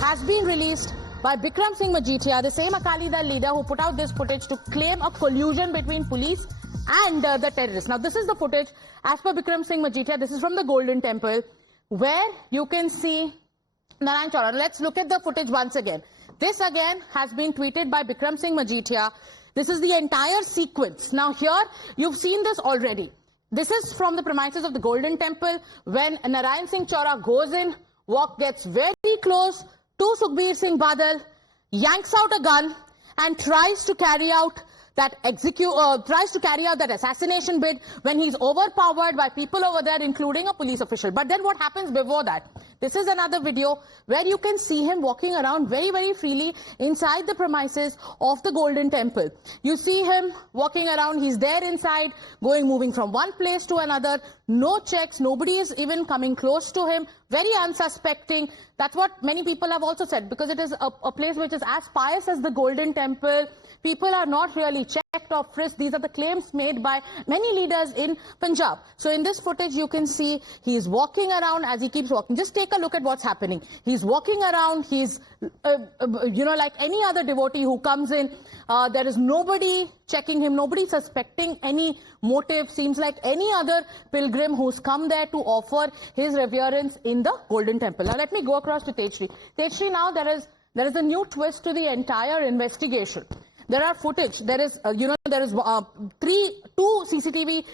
has been released by Bikram Singh Majitia, the same Akali Dal leader who put out this footage to claim a collusion between police and the terrorists. Now, this is the footage as per Bikram Singh Majitia. This is from the Golden Temple, where you can see Narayan Chaura. Let's look at the footage once again. This again has been tweeted by Bikram Singh Majitia. This is the entire sequence. Now, here you've seen this already. This is from the premises of the Golden Temple when Narayan Singh Chaura goes in, gets very close to Sukhbir Singh Badal, yanks out a gun and tries to carry out that assassination bid when he's overpowered by people over there, including a police official. But then what happens before that? This is another video where you can see him walking around very, very freely inside the premises of the Golden Temple. You see him walking around. He's there inside, moving from one place to another. No checks. Nobody is even coming close to him. Very unsuspecting. That's what many people have also said, because it is a place which is as pious as the Golden Temple. People are not really checked or frisked. These are the claims made by many leaders in Punjab. So in this footage, you can see he's walking around. As he keeps walking, just take a look at what's happening. He's walking around. He's, like any other devotee who comes in. There is nobody checking him, nobody suspecting any motive. Seems like any other pilgrim who's come there to offer his reverence in the Golden Temple. Now let me go across to Tejshri. Tejshri, now there is a new twist to the entire investigation. There are footage. There is, two CCTV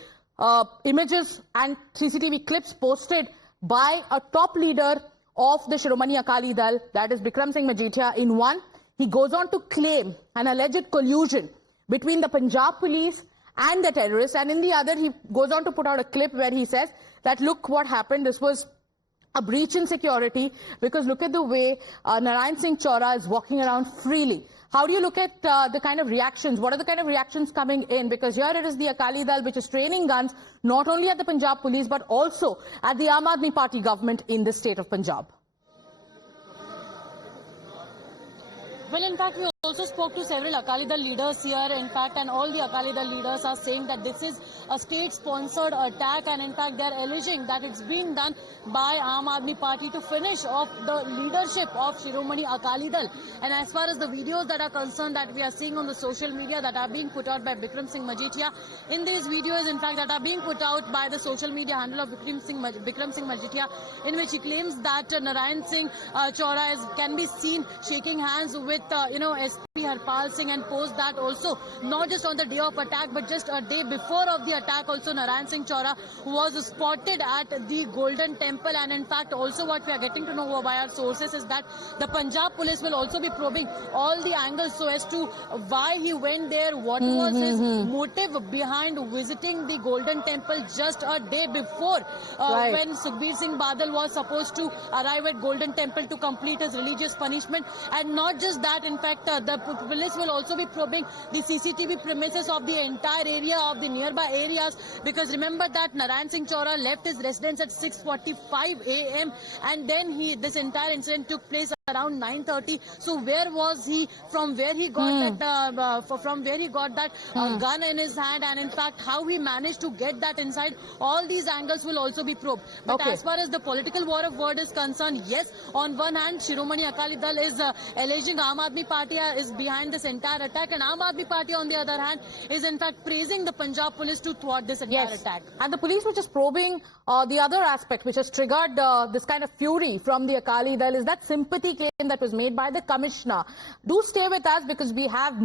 images and CCTV clips posted by a top leader of the Shiromani Akali Dal, that is Bikram Singh Majitia. In one, he goes on to claim an alleged collusion between the Punjab police and the terrorists. And in the other, he goes on to put out a clip where he says that, look what happened. This was a breach in security, because look at the way Narayan Singh Chaura is walking around freely. How do you look at the kind of reactions? What are the kind of reactions coming in? Because here it is the Akali Dal which is training guns, not only at the Punjab police, but also at the Aam Aadmi Party government in the state of Punjab. Well, in fact, we also spoke to several Akali Dal leaders here, in fact, and all the Akali Dal leaders are saying that this is a state-sponsored attack, and in fact, they are alleging that it's being done by Aam Aadmi Party to finish off the leadership of Shiromani Akali Dal. And as far as the videos that are concerned that we are seeing on the social media that are being put out by Bikram Singh Majitia, in these videos, in fact, that are being put out by the social media handle of Bikram Singh Majitia, in which he claims that Narayan Singh Chaura can be seen shaking hands with SP Harpal Singh, and post that also, not just on the day of attack, but just a day before of the attack also, Narayan Singh Chaura was spotted at the Golden Temple. And in fact, also what we are getting to know by our sources is that the Punjab police will also be probing all the angles so as to why he went there, what was his motive behind visiting the Golden Temple just a day before when Sukhbir Singh Badal was supposed to arrive at Golden Temple to complete his religious punishment. And not just that, in fact, the police will also be probing the CCTV premises of the entire area, of the nearby areas, because remember that Narayan Singh Chaura left his residence at 6:45 a.m. and then this entire incident took place around 9:30. So where was he? From where he got that gun in his hand, and in fact how he managed to get that inside? All these angles will also be probed. But as far as the political war of word is concerned, yes, on one hand Shiromani Akali Dal is alleging Aam Aadmi Party is behind this entire attack, and Aam Aadmi Party on the other hand is in fact praising the Punjab police to thwart this entire attack. And the police which is probing the other aspect which has triggered this kind of fury from the Akali Dal is that sympathy claim that was made by the commissioner. Do stay with us, because we have